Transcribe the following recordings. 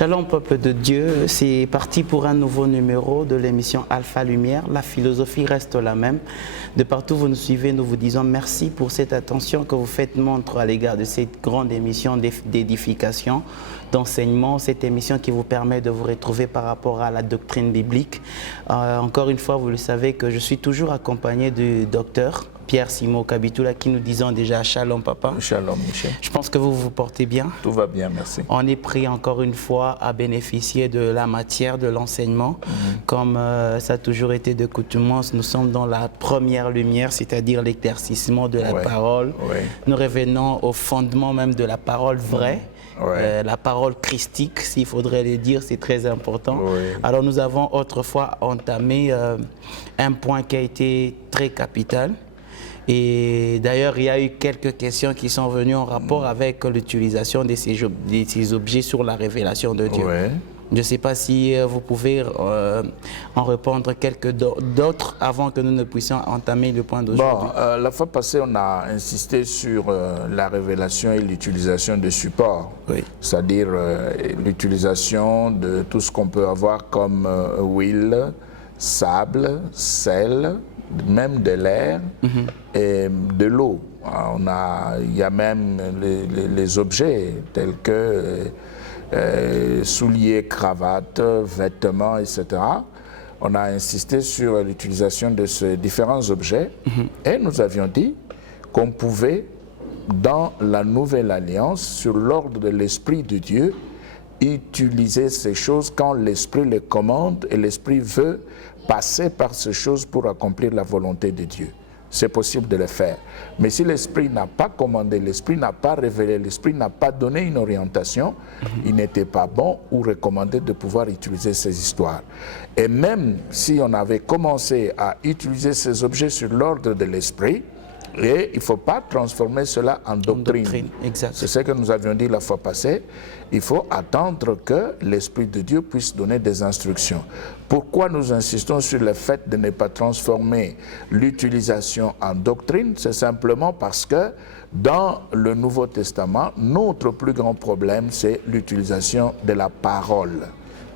Shalom peuple de Dieu, c'est parti pour un nouveau numéro de l'émission Alpha Lumière. La philosophie reste la même. De partout où vous nous suivez, nous vous disons merci pour cette attention que vous faites montre à l'égard de cette grande émission d'édification, d'enseignement, cette émission qui vous permet de vous retrouver par rapport à la doctrine biblique. Encore une fois, vous le savez que je suis toujours accompagné du docteur Pierre Simon Kabitoula qui nous disons déjà Shalom papa. Shalom Michel. Je pense que vous vous portez bien. Tout va bien, merci. On est pris encore une fois à bénéficier de la matière de l'enseignement. Comme ça a toujours été de coutumance, nous sommes dans la première lumière, c'est-à-dire l'éclaircissement de la parole. Oui. Nous revenons au fondement même de la parole vraie. La parole christique, s'il faudrait le dire, c'est très important. Oui. Alors nous avons autrefois entamé un point qui a été très capital. Et d'ailleurs, il y a eu quelques questions qui sont venues en rapport avec l'utilisation de ces objets sur la révélation de Dieu. Oui. Je ne sais pas si vous pouvez en répondre quelques d'autres avant que nous ne puissions entamer le point d'aujourd'hui. Bon, la fois passée, on a insisté sur la révélation et l'utilisation de supports, c'est-à-dire l'utilisation de tout ce qu'on peut avoir comme huile, sable, sel, même de l'air et de l'eau. Il y a même les objets tels que souliers, cravates, vêtements, etc. On a insisté sur l'utilisation de ces différents objets et nous avions dit qu'on pouvait, dans la Nouvelle Alliance, sur l'ordre de l'Esprit de Dieu, utiliser ces choses quand l'Esprit les commande et l'Esprit veut passer par ces choses pour accomplir la volonté de Dieu. C'est possible de le faire. Mais si l'Esprit n'a pas commandé, l'Esprit n'a pas révélé, l'Esprit n'a pas donné une orientation, il n'était pas bon ou recommandé de pouvoir utiliser ces histoires. Et même si on avait commencé à utiliser ces objets sur l'ordre de l'Esprit, et il ne faut pas transformer cela en doctrine. C'est ce que nous avions dit la fois passée. Il faut attendre que l'Esprit de Dieu puisse donner des instructions. Pourquoi nous insistons sur le fait de ne pas transformer l'utilisation en doctrine? C'est simplement parce que dans le Nouveau Testament, notre plus grand problème, c'est l'utilisation de la parole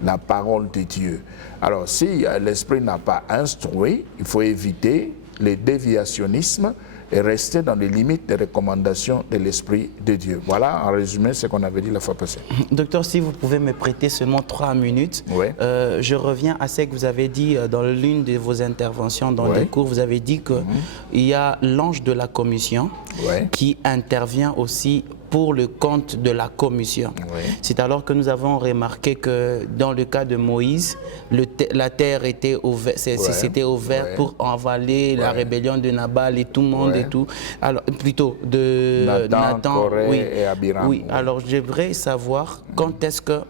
de Dieu. Alors, si l'Esprit n'a pas instruit, il faut éviter les déviationnismes et rester dans les limites des recommandations de l'Esprit de Dieu. Voilà, en résumé, ce qu'on avait dit la fois passée. Docteur, si vous pouvez me prêter seulement 3 minutes, je reviens à ce que vous avez dit dans l'une de vos interventions dans le cours. Vous avez dit qu'il y a l'ange de la commission qui intervient aussi pour le compte de la commission. C'est alors que nous avons remarqué que dans le cas de Moïse, la terre était ouverte, c'était ouvert pour avaler la rébellion de Nabal et tout le monde et tout. Alors, plutôt de Nathan Corée et Abiram. Alors j'aimerais savoir quand est-ce que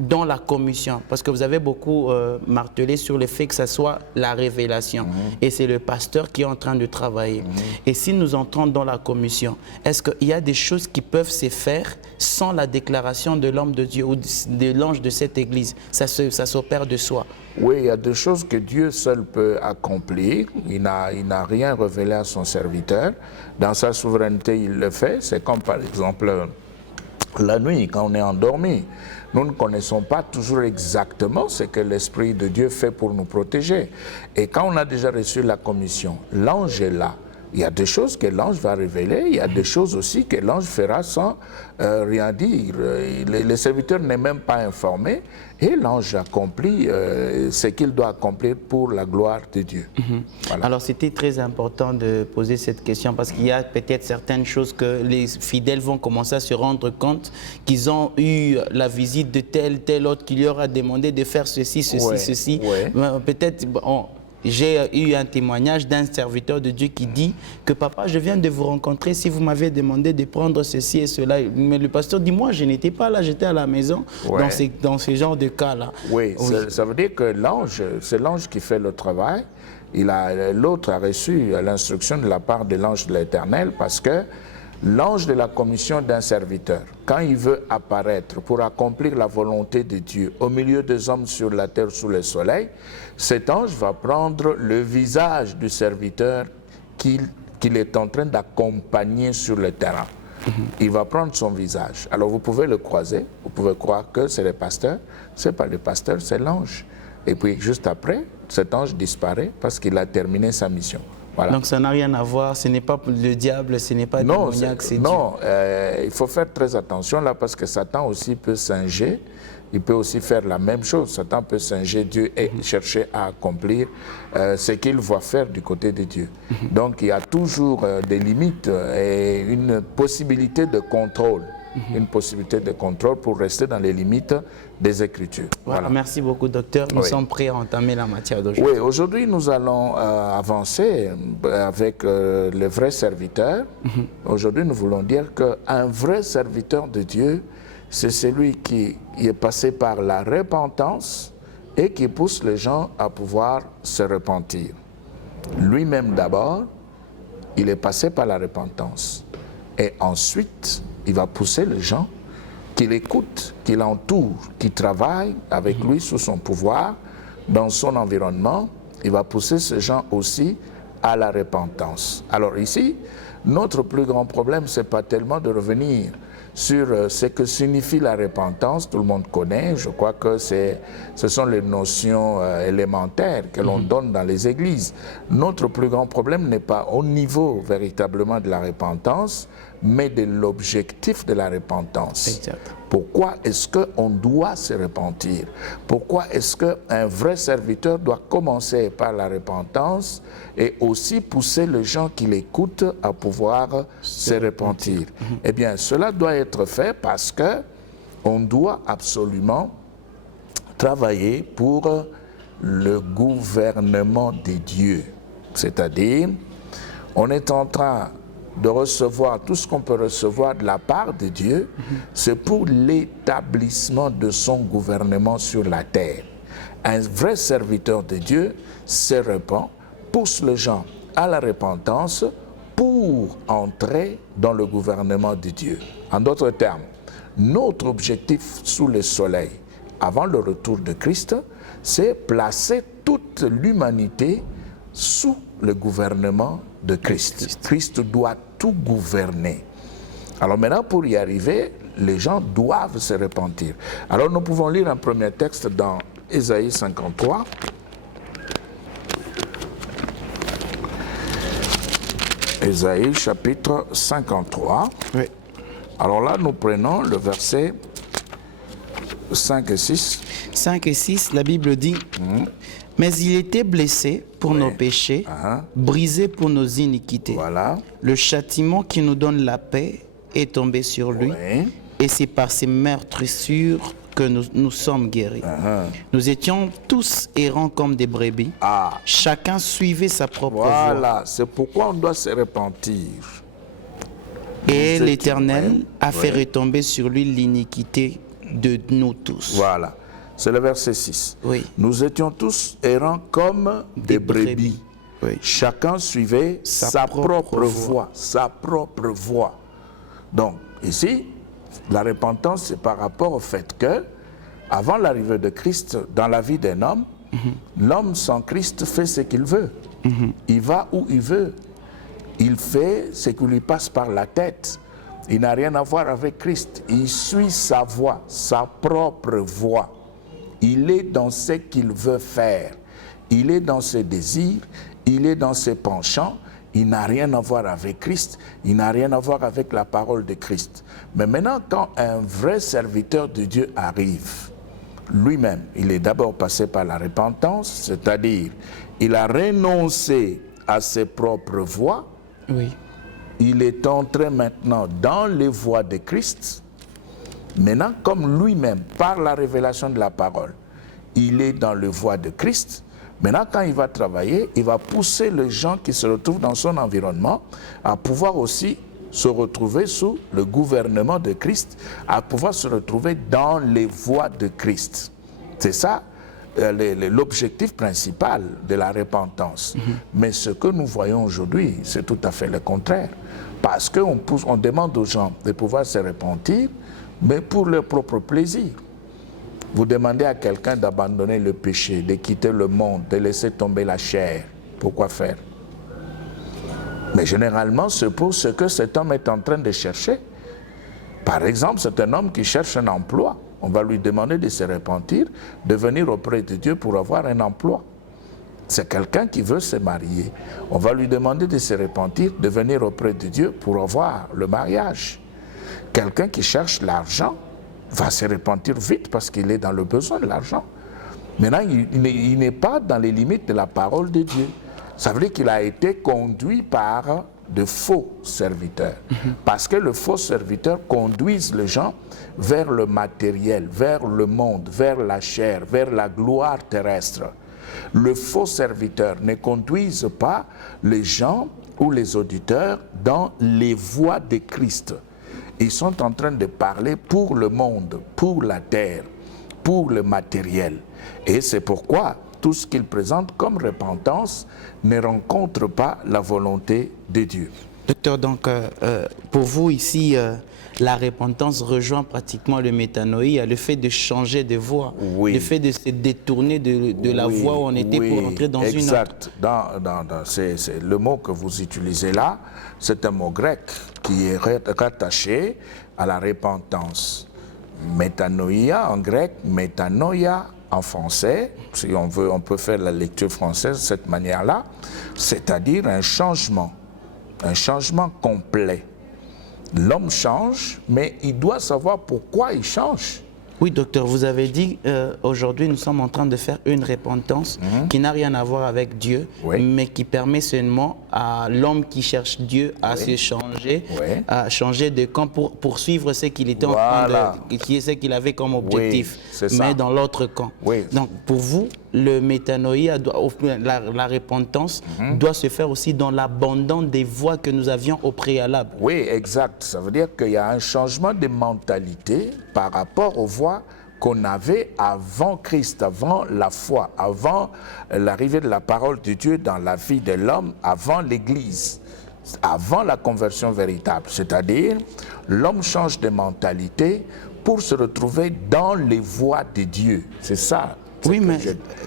dans la commission, parce que vous avez beaucoup martelé sur le fait que ce soit la révélation et c'est le pasteur qui est en train de travailler. Et si nous entrons dans la commission, est-ce qu'il y a des choses qui peuvent se faire sans la déclaration de l'homme de Dieu ou de l'ange de cette église? Ça s'opère de soi. Oui, il y a des choses que Dieu seul peut accomplir. Il n'a rien révélé à son serviteur. Dans sa souveraineté, il le fait. C'est comme par exemple la nuit, quand on est endormi. Nous ne connaissons pas toujours exactement ce que l'Esprit de Dieu fait pour nous protéger. Et quand on a déjà reçu la commission, l'ange est là. Il y a des choses que l'ange va révéler, il y a des choses aussi que l'ange fera sans rien dire. Le serviteur n'est même pas informé et l'ange accomplit ce qu'il doit accomplir pour la gloire de Dieu. Voilà. Alors c'était très important de poser cette question parce qu'il y a peut-être certaines choses que les fidèles vont commencer à se rendre compte qu'ils ont eu la visite de tel autre qui leur a demandé de faire ceci, ceci. Peut-être... J'ai eu un témoignage d'un serviteur de Dieu qui dit que papa, je viens de vous rencontrer si vous m'avez demandé de prendre ceci et cela. Mais le pasteur dit, moi je n'étais pas là, j'étais à la maison dans ce genre de cas-là. Oui. Ça veut dire que l'ange, c'est l'ange qui fait le travail. L'autre a reçu l'instruction de la part de l'ange de l'Éternel parce que l'ange de la commission d'un serviteur, quand il veut apparaître pour accomplir la volonté de Dieu au milieu des hommes sur la terre sous le soleil, cet ange va prendre le visage du serviteur qu'il est en train d'accompagner sur le terrain. il va prendre son visage. Alors vous pouvez le croiser, vous pouvez croire que c'est le pasteur, ce n'est pas le pasteur, c'est l'ange. Et puis juste après, cet ange disparaît parce qu'il a terminé sa mission. Voilà. Donc ça n'a rien à voir, ce n'est pas le diable, ce n'est pas démoniaque, c'est Dieu. Non, il faut faire très attention là parce que Satan aussi peut singer, il peut aussi faire la même chose. Satan peut singer Dieu et chercher à accomplir ce qu'il voit faire du côté de Dieu. Donc il y a toujours des limites et une possibilité de contrôle. Une possibilité de contrôle pour rester dans les limites des Écritures. Voilà. Merci beaucoup, docteur. Nous sommes prêts à entamer la matière d'aujourd'hui. Oui, aujourd'hui, nous allons avancer avec le vrai serviteur. Aujourd'hui, nous voulons dire qu'un vrai serviteur de Dieu, c'est celui qui est passé par la repentance et qui pousse les gens à pouvoir se repentir. Lui-même d'abord, il est passé par la repentance. Et ensuite, il va pousser les gens qui l'écoutent, qui l'entourent, qui travaillent avec lui sous son pouvoir, dans son environnement. Il va pousser ces gens aussi à la repentance. Alors ici, notre plus grand problème, ce n'est pas tellement de revenir sur ce que signifie la repentance. Tout le monde connaît, je crois que ce sont les notions élémentaires que l'on donne dans les églises. Notre plus grand problème n'est pas au niveau véritablement de la repentance, mais de l'objectif de la repentance. Exact. Pourquoi est-ce qu'on doit se repentir? Pourquoi est-ce qu'un vrai serviteur doit commencer par la repentance et aussi pousser les gens qui l'écoutent à pouvoir se repentir? Eh bien, cela doit être fait parce qu'on doit absolument travailler pour le gouvernement de Dieu. C'est-à-dire, on est en train de recevoir tout ce qu'on peut recevoir de la part de Dieu, c'est pour l'établissement de son gouvernement sur la terre. Un vrai serviteur de Dieu se repent, pousse les gens à la repentance pour entrer dans le gouvernement de Dieu. En d'autres termes, notre objectif sous le soleil, avant le retour de Christ, c'est placer toute l'humanité sous le gouvernement de Christ. Christ doit tout gouverner. Alors maintenant, pour y arriver, les gens doivent se repentir. Alors nous pouvons lire un premier texte dans Ésaïe 53. Ésaïe chapitre 53. Oui. Alors là, nous prenons le verset 5 et 6. 5 et 6, la Bible dit mais il était blessé pour nos péchés, brisé pour nos iniquités. Voilà. Le châtiment qui nous donne la paix est tombé sur lui, et c'est par ses meurtrissures que nous sommes guéris. Nous étions tous errants comme des brebis. Chacun suivait sa propre voie. Voilà, c'est pourquoi on doit se repentir. Et l'Éternel a fait retomber sur lui l'iniquité de nous tous. Voilà. C'est le verset 6. Oui. Nous étions tous errants comme des brebis. Oui. Chacun suivait sa propre voie. Sa propre voie. Donc, ici, la repentance, c'est par rapport au fait que, avant l'arrivée de Christ dans la vie d'un homme, l'homme sans Christ fait ce qu'il veut. Il va où il veut. Il fait ce qui lui passe par la tête. Il n'a rien à voir avec Christ. Il suit sa voie, sa propre voie. Il est dans ce qu'il veut faire. Il est dans ses désirs, il est dans ses penchants. Il n'a rien à voir avec Christ, il n'a rien à voir avec la parole de Christ. Mais maintenant, quand un vrai serviteur de Dieu arrive, lui-même, il est d'abord passé par la repentance, c'est-à-dire, il a renoncé à ses propres voies. Oui. Il est entré maintenant dans les voies de Christ. Maintenant, comme lui-même, par la révélation de la parole, il est dans les voies de Christ. Maintenant, quand il va travailler, il va pousser les gens qui se retrouvent dans son environnement à pouvoir aussi se retrouver sous le gouvernement de Christ, à pouvoir se retrouver dans les voies de Christ. C'est ça l'objectif principal de la repentance. Mais ce que nous voyons aujourd'hui, c'est tout à fait le contraire. Parce qu'on demande aux gens de pouvoir se repentir, mais pour leur propre plaisir. Vous demandez à quelqu'un d'abandonner le péché, de quitter le monde, de laisser tomber la chair. Pourquoi faire? Mais généralement, c'est pour ce que cet homme est en train de chercher. Par exemple, c'est un homme qui cherche un emploi. On va lui demander de se repentir, de venir auprès de Dieu pour avoir un emploi. C'est quelqu'un qui veut se marier. On va lui demander de se repentir, de venir auprès de Dieu pour avoir le mariage. Quelqu'un qui cherche l'argent va se repentir vite parce qu'il est dans le besoin de l'argent. Maintenant, il n'est pas dans les limites de la parole de Dieu. Ça veut dire qu'il a été conduit par de faux serviteurs. Parce que le faux serviteur conduise les gens vers le matériel, vers le monde, vers la chair, vers la gloire terrestre. Le faux serviteur ne conduise pas les gens ou les auditeurs dans les voies de Christ. Ils sont en train de parler pour le monde, pour la terre, pour le matériel. Et c'est pourquoi tout ce qu'ils présentent comme repentance ne rencontre pas la volonté de Dieu. Docteur, donc pour vous ici, la repentance rejoint pratiquement le métanoïa, le fait de changer de voie, le fait de se détourner de la voie où on était pour entrer dans une autre. Exact. C'est le mot que vous utilisez là, c'est un mot grec qui est rattaché à la repentance. Métanoïa en grec, métanoïa en français, si on veut, on peut faire la lecture française de cette manière-là, c'est-à-dire un changement complet. L'homme change, mais il doit savoir pourquoi il change. Oui, docteur, vous avez dit aujourd'hui nous sommes en train de faire une repentance qui n'a rien à voir avec Dieu, mais qui permet seulement à l'homme qui cherche Dieu à se changer, à changer de camp pour poursuivre ce qu'il était en train de, ce qu'il avait comme objectif, mais dans l'autre camp. Donc pour vous, le métanoïa, la repentance doit se faire aussi dans l'abandon des voies que nous avions au préalable. Oui, exact. Ça veut dire qu'il y a un changement de mentalité par rapport aux voies qu'on avait avant Christ, avant la foi, avant l'arrivée de la parole de Dieu dans la vie de l'homme, avant l'Église, avant la conversion véritable. C'est-à-dire, l'homme change de mentalité pour se retrouver dans les voies de Dieu. C'est ça. Oui, mais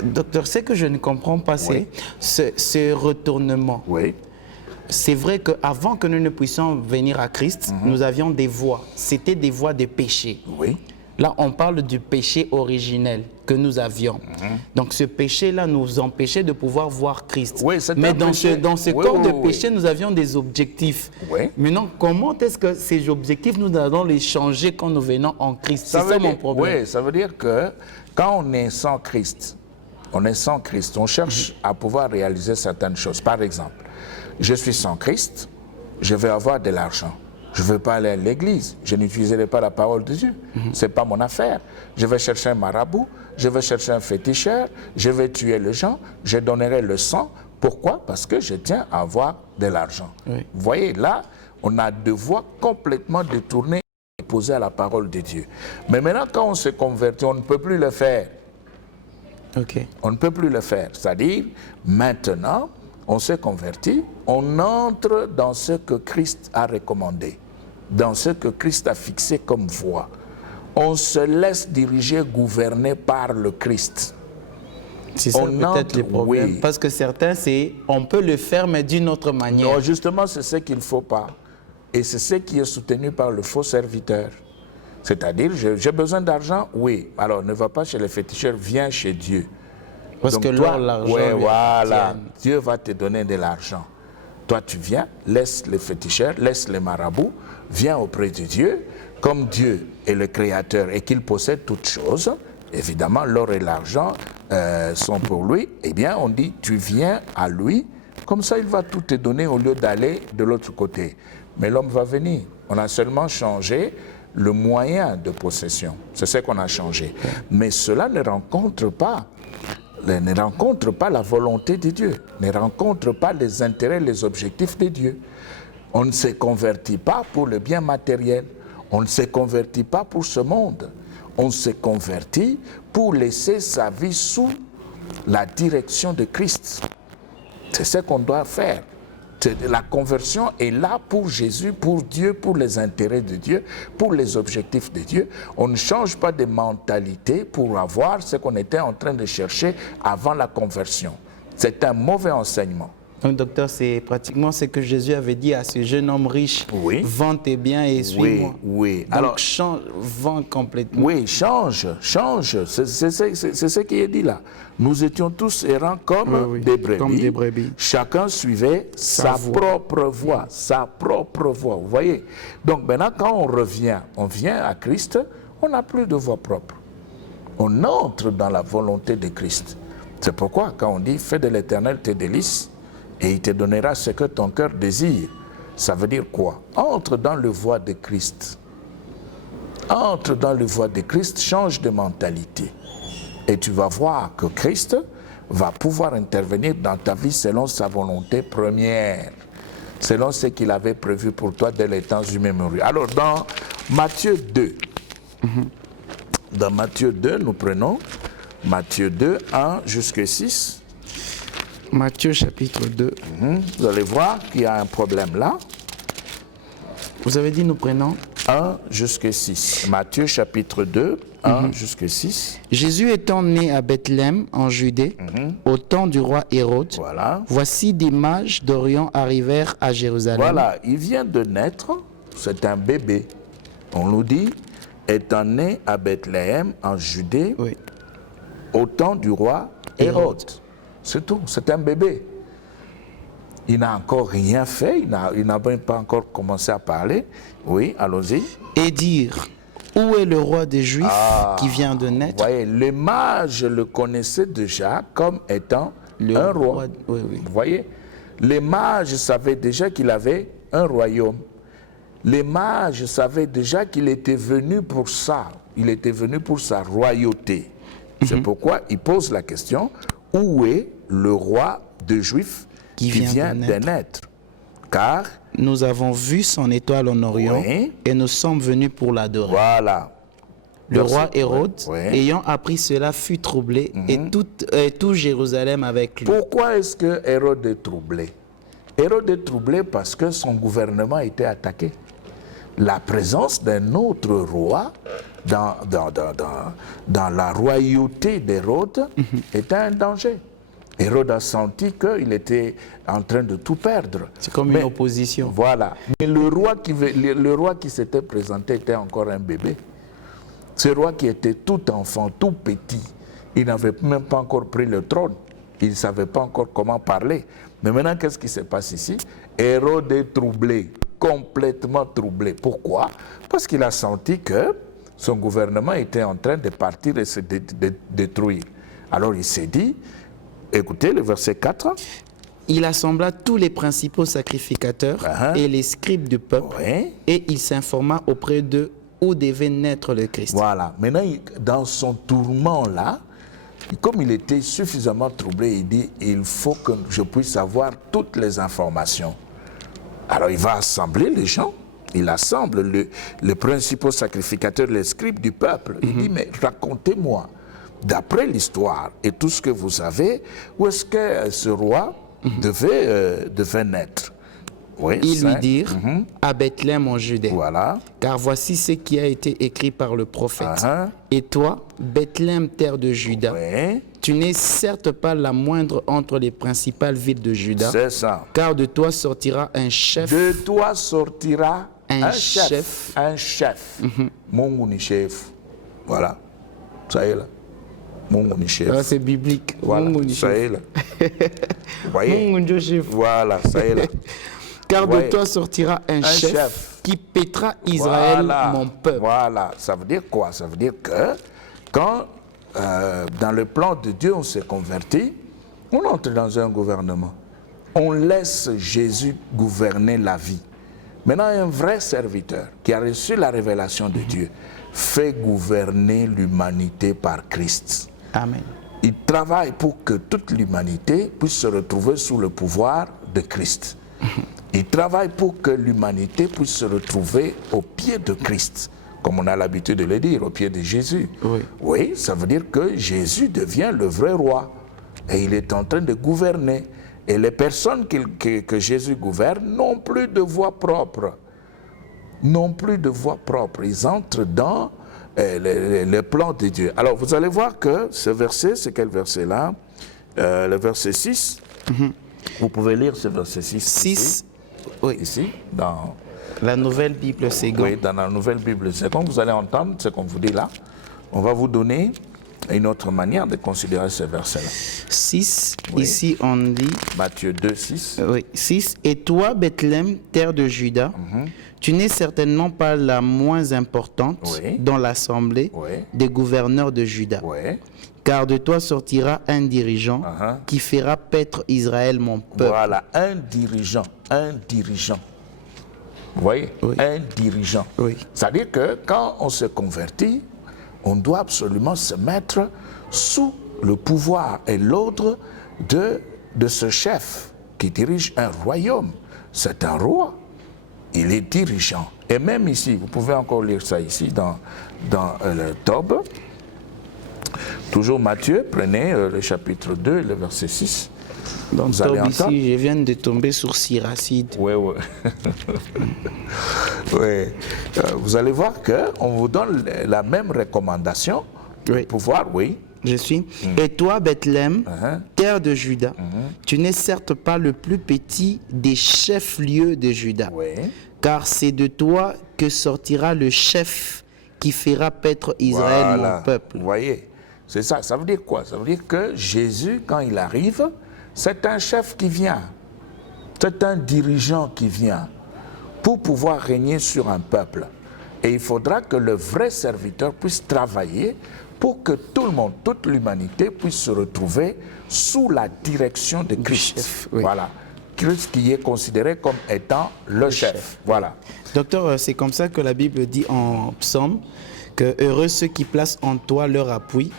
docteur, ce que je ne comprends pas, c'est ce retournement. Oui. C'est vrai qu'avant que nous ne puissions venir à Christ, nous avions des voies. C'était des voies de péché. Oui. Là, on parle du péché originel que nous avions. Donc, ce péché-là nous empêchait de pouvoir voir Christ. Oui, mais dans ce corps de péché, nous avions des objectifs. Oui. Maintenant, comment est-ce que ces objectifs, nous allons les changer quand nous venons en Christ? C'est ça mon problème. Oui, ça veut dire que quand on est sans Christ, on cherche à pouvoir réaliser certaines choses. Par exemple, je suis sans Christ, je vais avoir de l'argent. Je ne veux pas aller à l'église, je n'utiliserai pas la parole de Dieu. Ce n'est pas mon affaire. Je vais chercher un marabout, je vais chercher un féticheur, je vais tuer les gens, je donnerai le sang. Pourquoi? Parce que je tiens à avoir de l'argent. Vous voyez, là, on a deux voies complètement détournées et opposées à la parole de Dieu. Mais maintenant, quand on se convertit, on ne peut plus le faire. On ne peut plus le faire. C'est-à-dire, maintenant, on s'est converti, on entre dans ce que Christ a recommandé, dans ce que Christ a fixé comme voie. On se laisse diriger, gouverner par le Christ. C'est ça peut-être le problème. Parce que certains, on peut le faire, mais d'une autre manière. Non, justement, c'est ce qu'il ne faut pas. Et c'est ce qui est soutenu par le faux serviteur. C'est-à-dire, j'ai besoin d'argent, oui. Alors, ne va pas chez les féticheurs, viens chez Dieu. Parce donc que toi, l'argent, Dieu va te donner de l'argent. Toi, tu viens, laisse les féticheurs, laisse les marabouts, viens auprès de Dieu. Comme Dieu est le Créateur et qu'il possède toutes choses, évidemment, l'or et l'argent sont pour lui. Eh bien, on dit, tu viens à lui, comme ça, il va tout te donner au lieu d'aller de l'autre côté. Mais l'homme va venir. On a seulement changé le moyen de possession. C'est ce qu'on a changé. Mais cela ne rencontre pas la volonté de Dieu, ne rencontre pas les intérêts, les objectifs de Dieu. On ne se convertit pas pour le bien matériel, on ne se convertit pas pour ce monde, on se convertit pour laisser sa vie sous la direction de Christ. C'est ce qu'on doit faire. La conversion est là pour Jésus, pour Dieu, pour les intérêts de Dieu, pour les objectifs de Dieu. On ne change pas de mentalité pour avoir ce qu'on était en train de chercher avant la conversion. C'est un mauvais enseignement. Donc, docteur, c'est pratiquement ce que Jésus avait dit à ce jeune homme riche. Oui. Vends tes biens et suis-moi. Oui. Donc, alors, vends complètement. Oui, change. C'est ce qui est dit là. Nous étions tous errants comme des brebis. Chacun suivait sa propre voie. Sa propre voie. Vous voyez? Donc maintenant, quand on vient à Christ, on n'a plus de voie propre. On entre dans la volonté de Christ. C'est pourquoi quand on dit « Fais de l'Éternel tes délices et il te donnera ce que ton cœur désire », ça veut dire quoi? Entre dans le voie de Christ. Entre dans le voie de Christ, change de mentalité. Et tu vas voir que Christ va pouvoir intervenir dans ta vie selon sa volonté première, selon ce qu'il avait prévu pour toi dès les temps immémoriaux. Alors dans Matthieu 2, dans Matthieu 2, nous prenons Matthieu 2, 1 jusqu'à 6. Matthieu chapitre 2. Vous allez voir qu'il y a un problème là. Vous avez dit nous prenons 1 jusqu'à 6. Matthieu chapitre 2, 1 jusqu'à 6. Jésus étant né à Bethléem en Judée, au temps du roi Hérode, voici des mages d'Orient arrivèrent à Jérusalem. Voilà, il vient de naître, c'est un bébé. On nous dit, étant né à Bethléem en Judée, au temps du roi Hérode. C'est tout, c'est un bébé. Il n'a encore rien fait, il n'a même pas encore commencé à parler. Oui, allons-y. Et dire, où est le roi des Juifs qui vient de naître? Vous voyez, les mages le connaissaient déjà comme étant un roi. Vous voyez, les mages savaient déjà qu'il avait un royaume. Les mages savaient déjà qu'il était venu pour ça. Il était venu pour sa royauté. C'est pourquoi il pose la question, où est le roi des Juifs qui vient de naître? Car nous avons vu son étoile en Orient et nous sommes venus pour l'adorer. Voilà. Le roi Hérode, ayant appris cela, fut troublé et tout Jérusalem avec lui. Pourquoi est-ce que Hérode est troublé? Hérode est troublé parce que son gouvernement était attaqué. La présence d'un autre roi dans la royauté d'Hérode était un danger. Hérode a senti qu'il était en train de tout perdre. C'est comme une opposition. Voilà. Mais le roi qui s'était présenté était encore un bébé. Ce roi qui était tout enfant, tout petit, il n'avait même pas encore pris le trône. Il ne savait pas encore comment parler. Mais maintenant, qu'est-ce qui se passe ici? Hérode est troublé, complètement troublé. Pourquoi? Parce qu'il a senti que son gouvernement était en train de partir et se détruire. Alors il s'est dit, écoutez le verset 4. Il assembla tous les principaux sacrificateurs et les scribes du peuple et il s'informa auprès d'eux où devait naître le Christ. Voilà. Maintenant, dans son tourment-là, comme il était suffisamment troublé, il dit, il faut que je puisse avoir toutes les informations. Alors il va assembler les gens. Il assemble les principaux sacrificateurs, les scribes du peuple. Il dit, mais racontez-moi, d'après l'histoire et tout ce que vous savez, où est-ce que ce roi devait naître? Ils lui dirent, à Bethléem en Judée. Voilà. Car voici ce qui a été écrit par le prophète. Et toi, Bethléem, terre de Juda, tu n'es certes pas la moindre entre les principales villes de Juda. C'est ça. Car de toi sortira un chef. De toi sortira un chef. Un chef. Mon chef. Voilà. Ça y est là. Mon chef. Ah, c'est biblique. Voilà. Ça y est là. Vous voyez? Mon chef. Voilà. Ça y est là. Car de toi sortira un chef qui paîtra Israël, mon peuple. Voilà. Ça veut dire quoi? Ça veut dire que quand, dans le plan de Dieu, on s'est converti, on entre dans un gouvernement. On laisse Jésus gouverner la vie. Maintenant, un vrai serviteur qui a reçu la révélation de Dieu fait gouverner l'humanité par Christ. Amen. Il travaille pour que toute l'humanité puisse se retrouver sous le pouvoir de Christ. Il travaille pour que l'humanité puisse se retrouver au pied de Christ, comme on a l'habitude de le dire, au pied de Jésus. Oui, ça veut dire que Jésus devient le vrai roi et il est en train de gouverner. Et les personnes que Jésus gouverne n'ont plus de voix propre. N'ont plus de voix propre. Ils entrent dans le plan de Dieu. Alors, vous allez voir que ce verset, c'est quel verset là? Le verset 6. Vous pouvez lire ce verset 6. 6, oui. Ici, dans la Nouvelle Bible Seconde. Oui, dans la Nouvelle Bible Seconde, vous allez entendre ce qu'on vous dit là. On va vous donner une autre manière de considérer ce verset-là. 6, oui. Ici on dit... Matthieu 2, 6. Oui, 6. Et toi, Bethléem, terre de Juda, tu n'es certainement pas la moins importante dans l'assemblée des gouverneurs de Juda. Car de toi sortira un dirigeant qui fera paître Israël, mon peuple. Voilà, un dirigeant. Vous voyez, un dirigeant. C'est-à-dire que quand on se convertit, on doit absolument se mettre sous le pouvoir et l'ordre de ce chef qui dirige un royaume. C'est un roi. Il est dirigeant. Et même ici, vous pouvez encore lire ça ici dans le Tob. Toujours Matthieu, prenez le chapitre 2, le verset 6. Donc, vous allez entendre. Ici, je viens de tomber sur Siracide. Oui. Vous allez voir qu'on vous donne la même recommandation. Pouvoir, Je suis. Et toi, Bethléem, terre de Juda, tu n'es certes pas le plus petit des chefs-lieux de Juda, car c'est de toi que sortira le chef qui fera paître Israël, mon peuple. Vous voyez, c'est ça. Ça veut dire quoi? Ça veut dire que Jésus, quand il arrive, c'est un chef qui vient. C'est un dirigeant qui vient pour pouvoir régner sur un peuple. Et il faudra que le vrai serviteur puisse travailler pour que tout le monde, toute l'humanité puisse se retrouver sous la direction de Christ. Chef, Voilà. Christ qui est considéré comme étant le chef. Voilà. Docteur, c'est comme ça que la Bible dit en psaume que heureux ceux qui placent en toi leur appui,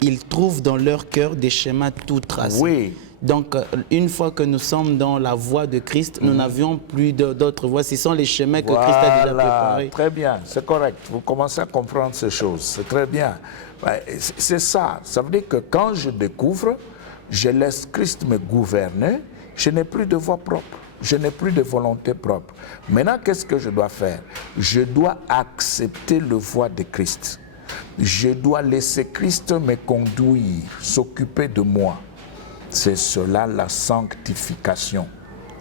ils trouvent dans leur cœur des schémas tout tracés. Donc, une fois que nous sommes dans la voie de Christ, nous n'avions plus d'autres voies. Ce sont les chemins que Christ a déjà préparés. Très bien, c'est correct. Vous commencez à comprendre ces choses. C'est très bien. C'est ça. Ça veut dire que quand je découvre, je laisse Christ me gouverner, je n'ai plus de voie propre. Je n'ai plus de volonté propre. Maintenant, qu'est-ce que je dois faire? Je dois accepter le voie de Christ. Je dois laisser Christ me conduire, s'occuper de moi. C'est cela la sanctification.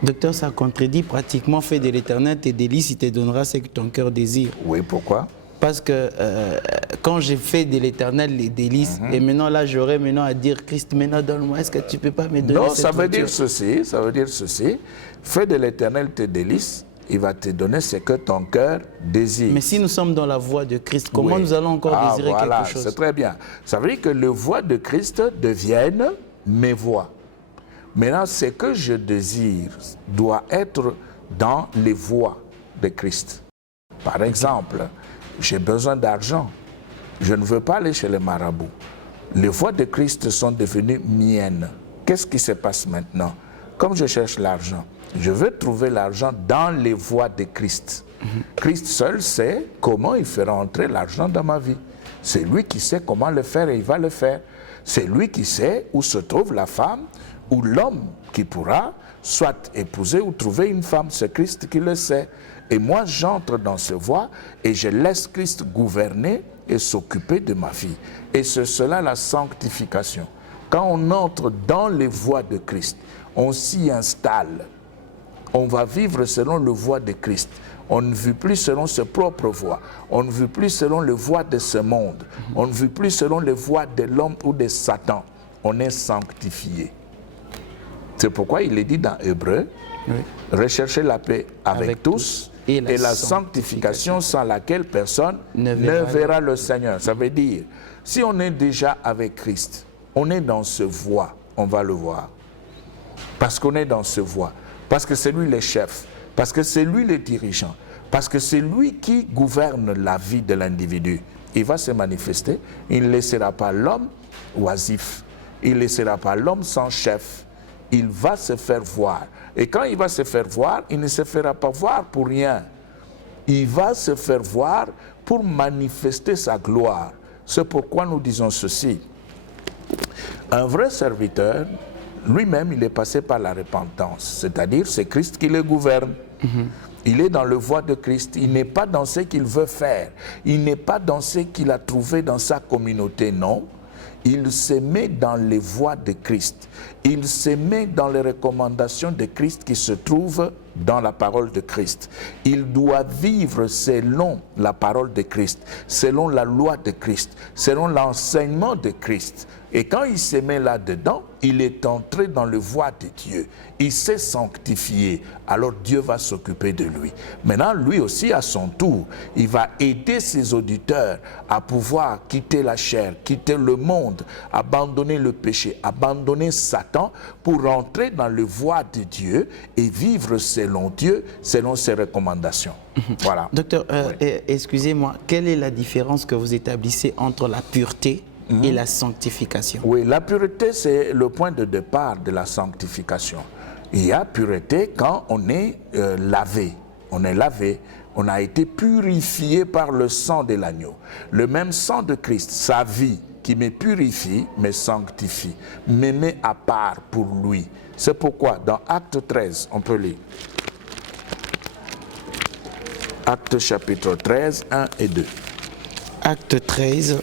Docteur, ça contredit pratiquement fait de l'Éternel tes délices, il te donnera ce que ton cœur désire. Oui, pourquoi? Parce que quand j'ai fait de l'Éternel les délices, et maintenant là j'aurais à dire Christ, maintenant donne-moi, est-ce que tu ne peux pas me donner Non, cette ça veut dire ceci, fais de l'Éternel tes délices, il va te donner ce que ton cœur désire. Mais si nous sommes dans la voie de Christ, comment nous allons encore désirer quelque chose? C'est très bien. Ça veut dire que les voies de Christ deviennent mes voies. Maintenant, ce que je désire doit être dans les voies de Christ. Par exemple, j'ai besoin d'argent. Je ne veux pas aller chez les marabouts. Les voies de Christ sont devenues miennes. Qu'est-ce qui se passe maintenant? Comme je cherche l'argent, je veux trouver l'argent dans les voies de Christ. Christ seul sait comment il fera entrer l'argent dans ma vie. C'est lui qui sait comment le faire et il va le faire. C'est lui qui sait où se trouve la femme ou l'homme qui pourra soit épouser ou trouver une femme. C'est Christ qui le sait. Et moi, j'entre dans ces voies et je laisse Christ gouverner et s'occuper de ma vie. Et c'est cela la sanctification. Quand on entre dans les voies de Christ, on s'y installe. On va vivre selon les voies de Christ. On ne vit plus selon ses propres voies. On ne vit plus selon les voies de ce monde. On ne vit plus selon les voies de l'homme ou de Satan. On est sanctifié. C'est pourquoi il est dit dans Hébreu, recherchez la paix avec tous et la sanctification sans laquelle personne ne verra le Seigneur. Ça veut dire, si on est déjà avec Christ, on est dans ce voie, on va le voir. Parce qu'on est dans ce voie. Parce que c'est lui le chef. Parce que c'est lui le dirigeant. Parce que c'est lui qui gouverne la vie de l'individu. Il va se manifester. Il ne laissera pas l'homme oisif. Il ne laissera pas l'homme sans chef. Il va se faire voir. Et quand il va se faire voir, il ne se fera pas voir pour rien. Il va se faire voir pour manifester sa gloire. C'est pourquoi nous disons ceci. Un vrai serviteur, lui-même, il est passé par la repentance. C'est-à-dire, c'est Christ qui le gouverne. Il est dans le voie de Christ. Il n'est pas dans ce qu'il veut faire. Il n'est pas dans ce qu'il a trouvé dans sa communauté, non. Il se met dans les voies de Christ. Il se met dans les recommandations de Christ qui se trouvent dans la parole de Christ. Il doit vivre selon la parole de Christ, selon la loi de Christ, selon l'enseignement de Christ. Et quand il se met là-dedans, il est entré dans le voie de Dieu. Il s'est sanctifié. Alors Dieu va s'occuper de lui. Maintenant, lui aussi, à son tour, il va aider ses auditeurs à pouvoir quitter la chair, quitter le monde, abandonner le péché, abandonner Satan pour rentrer dans le voie de Dieu et vivre selon Dieu, selon ses recommandations. Voilà. Docteur, excusez-moi, quelle est la différence que vous établissez entre la pureté et la sanctification? Oui, la pureté, c'est le point de départ de la sanctification. Il y a pureté quand on est lavé. On est lavé, on a été purifié par le sang de l'agneau. Le même sang de Christ, sa vie, qui me purifie, me sanctifie, me met à part pour lui. C'est pourquoi, dans Acte 13, on peut lire. Acte chapitre 13, 1 et 2. Acte 13,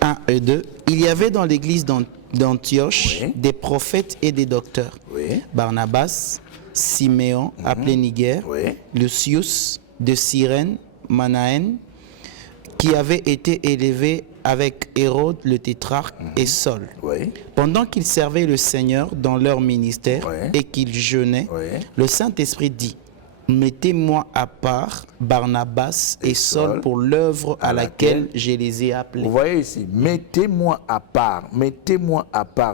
1 et 2. Il y avait dans l'église d'Antioche des prophètes et des docteurs. Barnabas, Siméon, appelé Niger, Lucius de Cyrène, Manaën, qui avait été élevé avec Hérode le tétrarque et Saul. Pendant qu'ils servaient le Seigneur dans leur ministère et qu'ils jeûnaient, le Saint-Esprit dit: mettez-moi à part Barnabas et Saul pour l'œuvre à laquelle je les ai appelés. Vous voyez ici, mettez-moi à part,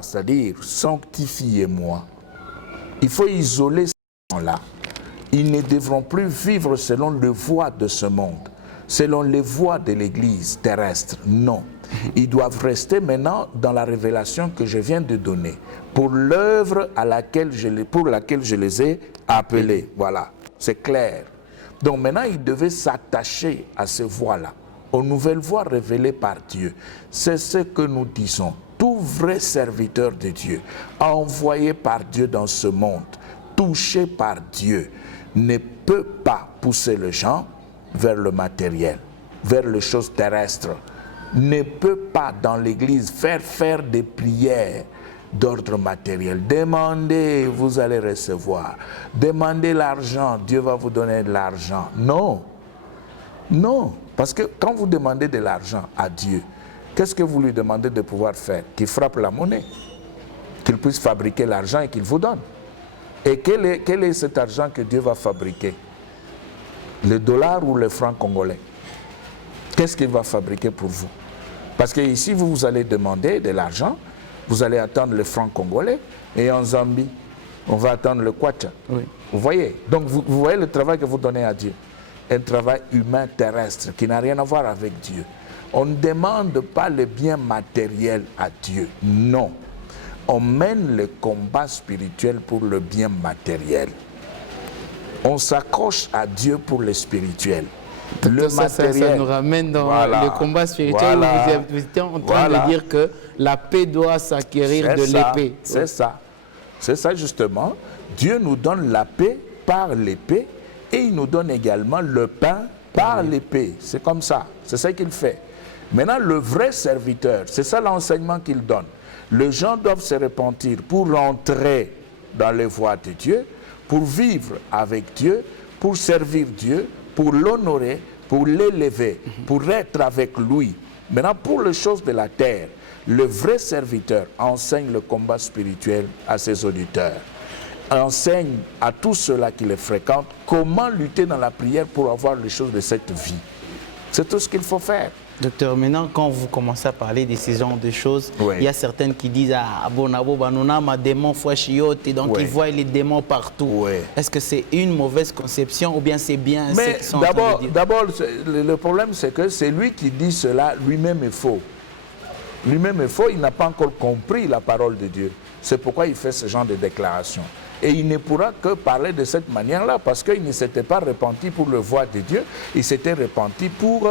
c'est-à-dire sanctifiez-moi. Il faut isoler ces gens-là. Ils ne devront plus vivre selon les voies de ce monde, selon les voies de l'Église terrestre. Non. Ils doivent rester maintenant dans la révélation que je viens de donner, pour l'œuvre pour laquelle je les ai appelés. Voilà. C'est clair. Donc maintenant, il devait s'attacher à ces voies-là, aux nouvelles voies révélées par Dieu. C'est ce que nous disons. Tout vrai serviteur de Dieu, envoyé par Dieu dans ce monde, touché par Dieu, ne peut pas pousser les gens vers le matériel, vers les choses terrestres. Ne peut pas dans l'église faire des prières d'ordre matériel. Demandez, vous allez recevoir. Demandez l'argent, Dieu va vous donner de l'argent. Non. Non. Parce que quand vous demandez de l'argent à Dieu, qu'est-ce que vous lui demandez de pouvoir faire? Qu'il frappe la monnaie, qu'il puisse fabriquer l'argent et qu'il vous donne. Et quel est cet argent que Dieu va fabriquer? Le dollar ou le franc congolais? Qu'est-ce qu'il va fabriquer pour vous? Parce que ici, vous allez demander de l'argent, vous allez attendre le franc congolais, et en Zambie, on va attendre le kwacha. Vous voyez? Donc, vous voyez le travail que vous donnez à Dieu. Un travail humain terrestre qui n'a rien à voir avec Dieu. On ne demande pas le bien matériel à Dieu. Non. On mène le combat spirituel pour le bien matériel. On s'accroche à Dieu pour le spirituel. Le matériel. Ça nous ramène dans le combat spirituel où vous étiez en train de dire que la paix doit s'acquérir de l'épée. C'est ça. C'est ça justement. Dieu nous donne la paix par l'épée et il nous donne également le pain par l'épée. C'est comme ça. C'est ça qu'il fait. Maintenant, le vrai serviteur, c'est ça l'enseignement qu'il donne. Les gens doivent se repentir pour rentrer dans les voies de Dieu, pour vivre avec Dieu, pour servir Dieu, pour l'honorer, pour l'élever, pour être avec lui. Maintenant, pour les choses de la terre, le vrai serviteur enseigne le combat spirituel à ses auditeurs, enseigne à tous ceux-là qui les fréquentent comment lutter dans la prière pour avoir les choses de cette vie. C'est tout ce qu'il faut faire. Docteur, maintenant, quand vous commencez à parler de ces genres de choses, il y a certaines qui disent « Ah, bonabo, banona, ma démon, fouachiote », et donc ils voient les démons partout. Est-ce que c'est une mauvaise conception ou bien c'est bien? Mais d'abord, le problème, c'est que c'est lui qui dit cela, lui-même est faux. Lui-même est faux, il n'a pas encore compris la parole de Dieu. C'est pourquoi il fait ce genre de déclaration. Et il ne pourra que parler de cette manière-là, parce qu'il ne s'était pas repenti pour le voie de Dieu, il s'était repenti pour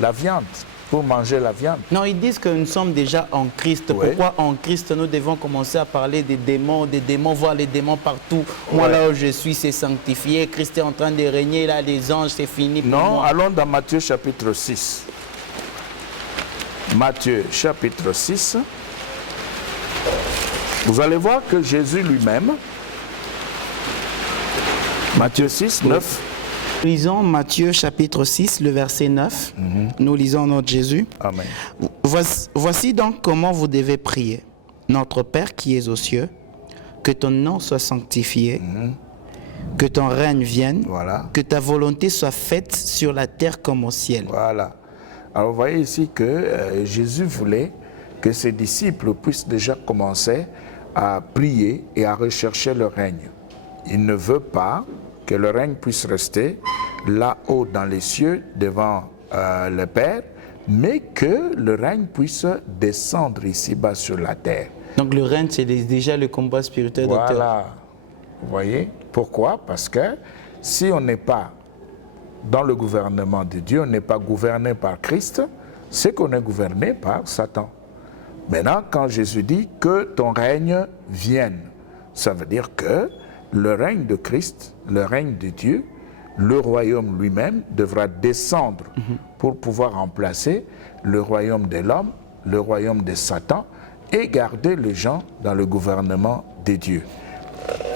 la viande, pour manger la viande. Non, ils disent que nous sommes déjà en Christ. Pourquoi en Christ nous devons commencer à parler des démons, voir les démons partout? Moi, là où je suis, c'est sanctifié. Christ est en train de régner, là, les anges, c'est fini pour moi. Non, allons dans Matthieu chapitre 6. Matthieu chapitre 6, vous allez voir que Jésus lui-même, Matthieu 6, 9. Lisons Matthieu chapitre 6, le verset 9. Nous lisons notre Jésus. Amen. Voici donc comment vous devez prier. Notre Père qui es aux cieux, que ton nom soit sanctifié, que ton règne vienne, voilà. Que ta volonté soit faite sur la terre comme au ciel. Voilà. Alors vous voyez ici que Jésus voulait que ses disciples puissent déjà commencer à prier et à rechercher le règne. Il ne veut pas que le règne puisse rester là-haut dans les cieux devant le Père, mais que le règne puisse descendre ici-bas sur la terre. Donc le règne, c'est déjà le combat spirituel. Voilà. Docteur. Vous voyez? Pourquoi? Parce que si on n'est pas dans le gouvernement de Dieu, on n'est pas gouverné par Christ, c'est qu'on est gouverné par Satan. Maintenant, quand Jésus dit que ton règne vienne, ça veut dire que le règne de Christ, le règne de Dieu, le royaume lui-même devra descendre pour pouvoir remplacer le royaume de l'homme, le royaume de Satan et garder les gens dans le gouvernement de Dieu.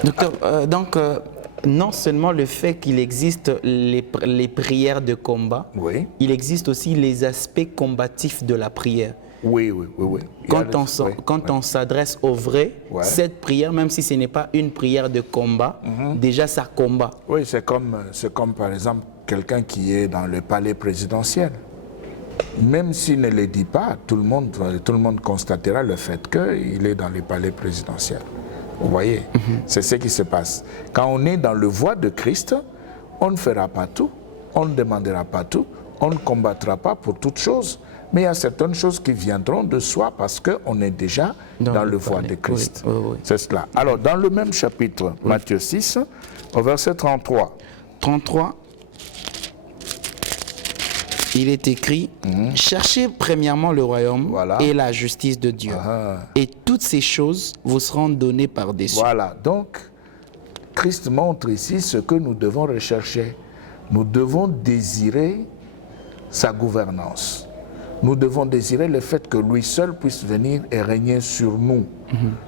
Docteur, non seulement le fait qu'il existe les prières de combat, oui. Il existe aussi les aspects combatifs de la prière. Oui. Quand on s'adresse au vrai, cette prière, même si ce n'est pas une prière de combat, déjà ça combat. Oui, c'est comme par exemple quelqu'un qui est dans le palais présidentiel. Même s'il ne le dit pas, tout le monde constatera le fait qu'il est dans le palais présidentiel. Vous voyez, c'est ce qui se passe. Quand on est dans le voie de Christ, on ne fera pas tout, on ne demandera pas tout, on ne combattra pas pour toutes choses. Mais il y a certaines choses qui viendront de soi parce qu'on est déjà dans le voie de Christ. Oui. C'est cela. Alors, dans le même chapitre, Matthieu 6, au verset 33. 33, il est écrit, cherchez premièrement le royaume et la justice de Dieu. Et toutes ces choses vous seront données par-dessus. Voilà. Donc, Christ montre ici ce que nous devons rechercher. Nous devons désirer sa gouvernance. Nous devons désirer le fait que lui seul puisse venir et régner sur nous.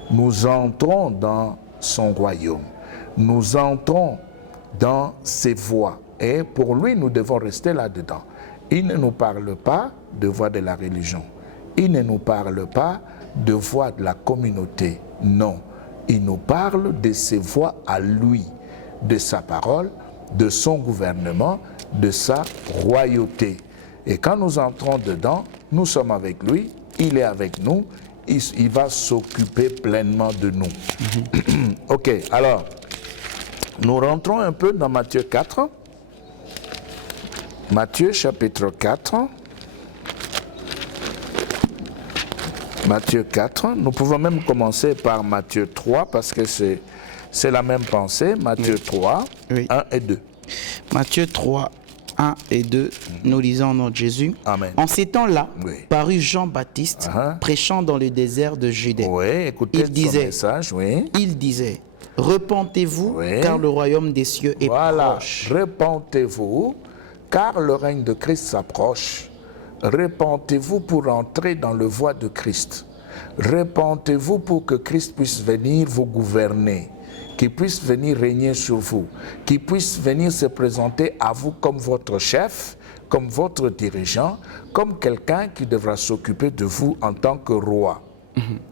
Nous entrons dans son royaume. Nous entrons dans ses voies. Et pour lui, nous devons rester là-dedans. Il ne nous parle pas de voie de la religion. Il ne nous parle pas de voie de la communauté. Non. Il nous parle de ses voies à lui, de sa parole, de son gouvernement, de sa royauté. Et quand nous entrons dedans, nous sommes avec lui, il est avec nous, il va s'occuper pleinement de nous. Ok, alors, nous rentrons un peu dans Matthieu 4. Matthieu chapitre 4. Matthieu 4. Nous pouvons même commencer par Matthieu 3 parce que c'est la même pensée. Matthieu 3, 1 et 2. Matthieu 3, 1 et 2, nous lisons notre Jésus. Amen. En ces temps-là, parut Jean-Baptiste prêchant dans le désert de Judée. Écoutez son message. Il disait, repentez-vous car le royaume des cieux est proche. Repentez-vous car le règne de Christ s'approche. Repentez-vous pour entrer dans le voie de Christ. Repentez-vous pour que Christ puisse venir vous gouverner, qu'il puisse venir régner sur vous, qu'il puisse venir se présenter à vous comme votre chef, comme votre dirigeant, comme quelqu'un qui devra s'occuper de vous en tant que roi.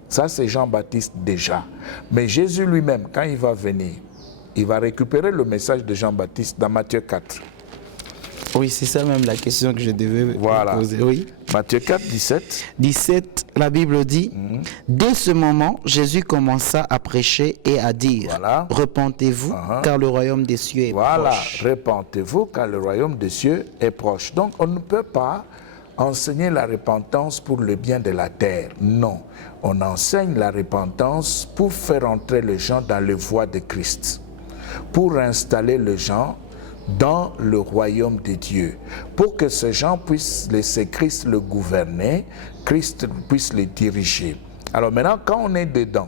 Ça, c'est Jean-Baptiste déjà. Mais Jésus lui-même, quand il va venir, il va récupérer le message de Jean-Baptiste dans Matthieu 4. Oui, c'est ça même la question que je devais poser. Oui. Matthieu 4, 17. 17, la Bible dit, dès ce moment, Jésus commença à prêcher et à dire, repentez-vous car le royaume des cieux est proche. Repentez-vous car le royaume des cieux est proche. Donc on ne peut pas enseigner la repentance pour le bien de la terre. Non, on enseigne la repentance pour faire entrer les gens dans les voies de Christ, pour installer les gens dans le royaume de Dieu, pour que ces gens puissent laisser Christ le gouverner, Christ puisse les diriger. Alors maintenant, quand on est dedans,